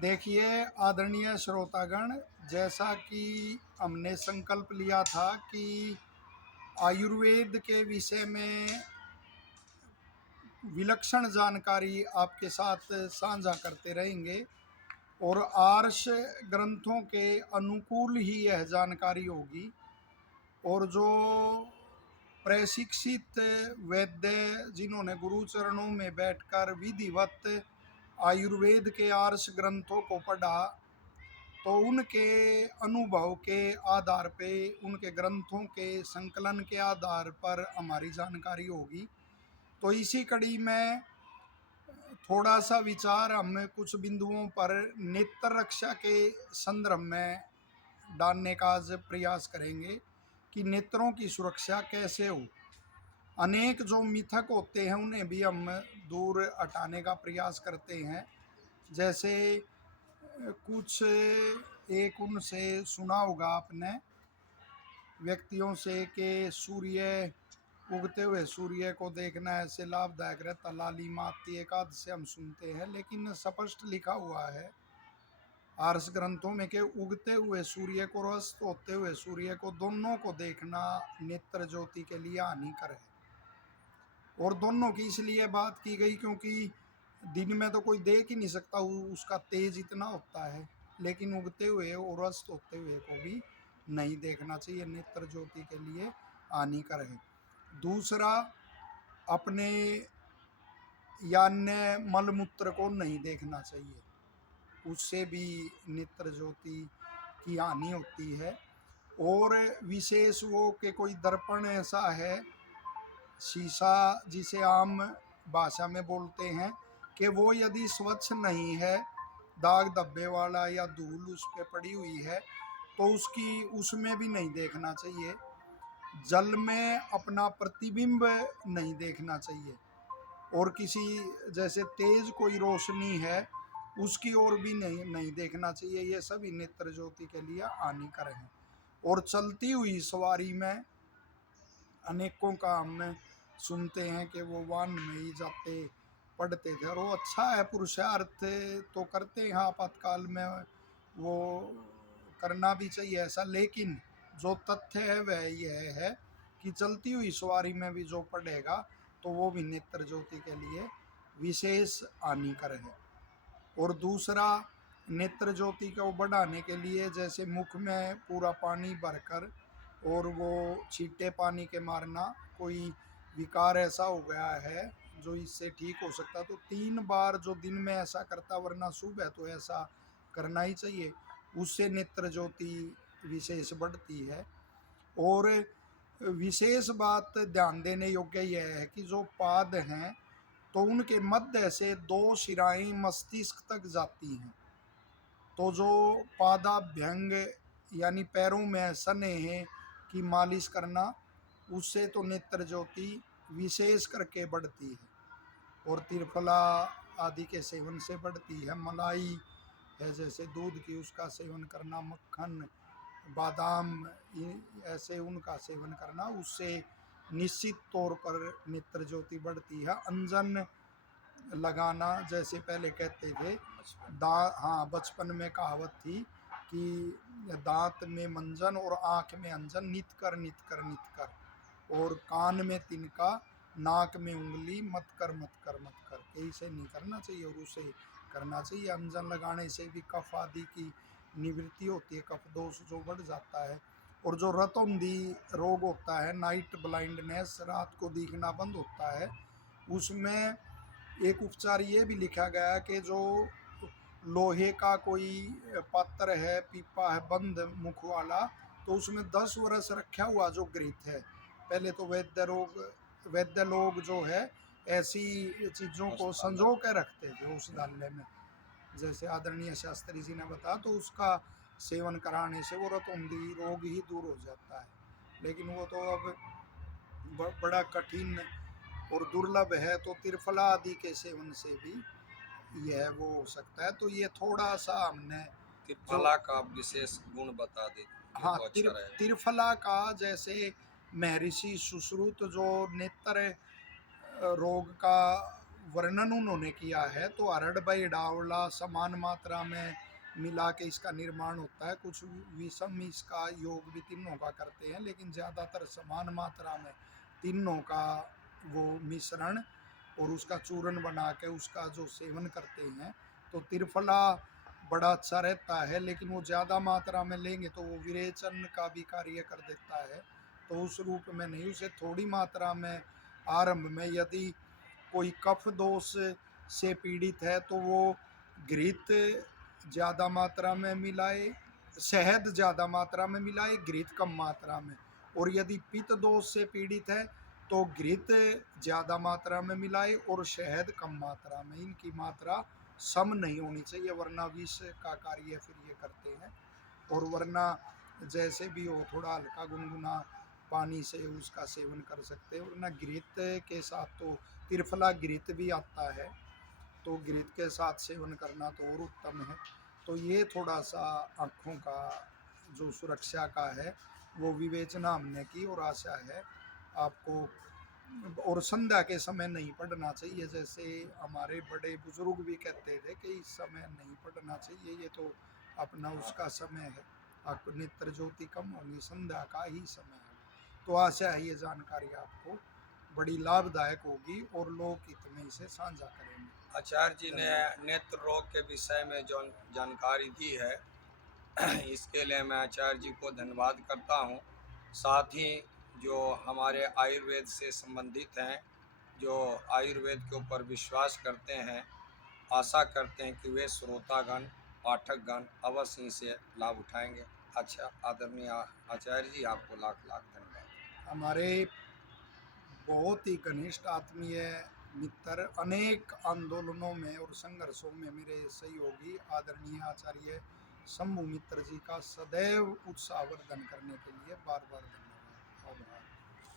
देखिए आदरणीय श्रोतागण, जैसा कि हमने संकल्प लिया था कि आयुर्वेद के विषय में विलक्षण जानकारी आपके साथ साझा करते रहेंगे और आर्ष ग्रंथों के अनुकूल ही यह जानकारी होगी। और जो प्रशिक्षित वैद्य जिन्होंने गुरु चरणों में बैठकर विधिवत आयुर्वेद के आर्ष ग्रंथों को पढ़ा, तो उनके अनुभव के आधार पे, उनके ग्रंथों के संकलन के आधार पर हमारी जानकारी होगी। तो इसी कड़ी में थोड़ा सा विचार हम कुछ बिंदुओं पर नेत्र रक्षा के संदर्भ में डालने का आज प्रयास करेंगे कि नेत्रों की सुरक्षा कैसे हो। अनेक जो मिथक होते हैं उन्हें भी हम दूर हटाने का प्रयास करते हैं। जैसे कुछ एक उनसे सुना होगा आपने व्यक्तियों से कि सूर्य उगते हुए सूर्य को देखना ऐसे लाभदायक रहता, लालिमा आती एकाद से हम सुनते हैं, लेकिन स्पष्ट लिखा हुआ है आर्ष ग्रंथों में कि उगते हुए सूर्य को और अस्त होते हुए सूर्य को दोनों को देखना नेत्र ज्योति के लिए हानिकर है। और दोनों की इसलिए बात की गई क्योंकि दिन में तो कोई देख ही नहीं सकता, उसका तेज इतना होता है, लेकिन उगते हुए और अस्त होते हुए को भी नहीं देखना चाहिए, नेत्र ज्योति के लिए हानिकर है। दूसरा, अपने यान्य मलमूत्र को नहीं देखना चाहिए, उससे भी नेत्र ज्योति की हानि होती है। और विशेष वो कि कोई दर्पण ऐसा है, शीशा जिसे आम भाषा में बोलते हैं, कि वो यदि स्वच्छ नहीं है, दाग धब्बे वाला या धूल उस पर पड़ी हुई है, तो उसमें भी नहीं देखना चाहिए। जल में अपना प्रतिबिंब नहीं देखना चाहिए। और किसी जैसे तेज कोई रोशनी है उसकी ओर भी नहीं देखना चाहिए। ये सभी नेत्र ज्योति के लिए हानिकर हैं। और चलती हुई सवारी में अनेकों का हम सुनते हैं कि वो वाहन में ही जाते पढ़ते थे, और वो अच्छा है, पुरुषार्थ तो करते हैं आपातकाल में, वो करना भी चाहिए ऐसा। लेकिन जो तथ्य है वह यह है कि चलती हुई सवारी में भी जो पढ़ेगा तो वो भी नेत्र ज्योति के लिए विशेष हानिकर है। और दूसरा, नेत्र ज्योति को बढ़ाने के लिए जैसे मुख में पूरा पानी भरकर और वो छींटे पानी के मारना, कोई विकार ऐसा हो गया है जो इससे ठीक हो सकता, तो 3 बार जो दिन में ऐसा करता, वरना सुबह तो ऐसा करना ही चाहिए, उससे नेत्र ज्योति विशेष बढ़ती है। और विशेष बात ध्यान देने योग्य यह है कि जो पाद हैं तो उनके मध्य से 2 शिराएं मस्तिष्क तक जाती हैं। तो जो पादाभ्यंग यानी पैरों में स्नेह की मालिश करना, उससे तो नेत्र ज्योति विशेष करके बढ़ती है। और त्रिफला आदि के सेवन से बढ़ती है। मलाई है जैसे दूध की, उसका सेवन करना, मक्खन, बादाम, ऐसे उनका सेवन करना, उससे निश्चित तौर पर नेत्र ज्योति बढ़ती है। अंजन लगाना, जैसे पहले कहते थे हाँ, बचपन में कहावत थी कि दांत में मंजन और आँख में अंजन, नित कर नित कर नित कर, और कान में तिनका, नाक में उंगली, मत कर मत कर मत कर, कहीं से नहीं करना चाहिए और उसे करना चाहिए। अंजन लगाने से भी कफ आदि की निवृत्ति होती है, कफ दोष जो बढ़ जाता है। और जो रतौंधी रोग होता है, नाइट ब्लाइंडनेस, रात को दिखना बंद होता है, उसमें एक उपचार ये भी लिखा गया कि जो लोहे का कोई पात्र है, पीपा है बंद मुख वाला, तो उसमें 10 वर्ष रखा हुआ जो घृत है, पहले तो वैद्य लोग जो है ऐसी चीज़ों को संजो के रखते थे उस डाले में, जैसे आदरणीय शास्त्री जी ने बताया, तो उसका सेवन कराने से वो रतौंधी रोग ही दूर हो जाता है। लेकिन वो तो अब बड़ा कठिन और दुर्लभ है, तो त्रिफला आदि के सेवन से भी यह वो हो सकता है। तो ये थोड़ा सा हमने त्रिफला का विशेष गुण बता दे हाँ, तो अच्छा रहेगा। त्रिफला का, जैसे महर्षि सुश्रुत जो नेत्र रोग का वर्णन उन्होंने किया है तो अरड़ बई डावला समान मात्रा में मिला के इसका निर्माण होता है। कुछ विषम इसका योग भी तीनों का करते हैं, लेकिन ज़्यादातर समान मात्रा में तीनों का वो मिश्रण और उसका चूर्ण बना के उसका जो सेवन करते हैं तो त्रिफला बड़ा अच्छा रहता है। लेकिन वो ज़्यादा मात्रा में लेंगे तो वो विरेचन का भी कार्य कर देता है, तो उस रूप में नहीं। उसे थोड़ी मात्रा में आरंभ में यदि कोई कफ दोष से पीड़ित है तो वो घृत ज़्यादा मात्रा में मिलाए, शहद ज़्यादा मात्रा में मिलाए, घृत कम मात्रा में। और यदि पित्त दोष से पीड़ित है तो घृत ज़्यादा मात्रा में मिलाए और शहद कम मात्रा में। इनकी मात्रा सम नहीं होनी चाहिए, वरना विष का कार्य फिर ये करते हैं। और वरना जैसे भी हो थोड़ा हल्का गुनगुना पानी से उसका सेवन कर सकते हैं। वरना घृत के साथ तो त्रिफला घृत भी आता है, तो घृत के साथ सेवन करना तो और उत्तम है। तो ये थोड़ा सा आँखों का जो सुरक्षा का है वो विवेचना हमने की, और आशा है आपको। और संध्या के समय नहीं पढ़ना चाहिए, जैसे हमारे बड़े बुजुर्ग भी कहते थे कि इस समय नहीं पढ़ना चाहिए, ये तो अपना उसका समय है, आपको नेत्र ज्योति कम होगी, संध्या का ही समय है। तो आशा है ये जानकारी आपको बड़ी लाभदायक होगी और लोक हित में इसे साझा करेंगे। आचार्य जी ने नेत्र रोग के विषय में जो जानकारी दी है इसके लिए मैं आचार्य जी को धन्यवाद करता हूँ। साथ ही जो हमारे आयुर्वेद से संबंधित हैं, जो आयुर्वेद के ऊपर विश्वास करते हैं, आशा करते हैं कि वे श्रोतागण पाठकगण अवश्य इसे लाभ उठाएंगे। अच्छा, आदरणीय आचार्य जी, आपको लाख लाख धन्यवाद। हमारे बहुत ही घनिष्ठ आत्मीय मित्र, अनेक आंदोलनों में और संघर्षों में मेरे सहयोगी आदरणीय आचार्य शंभु मित्र जी का सदैव उत्साहवर्धन करने के लिए बार बार धन्यवाद। आभार।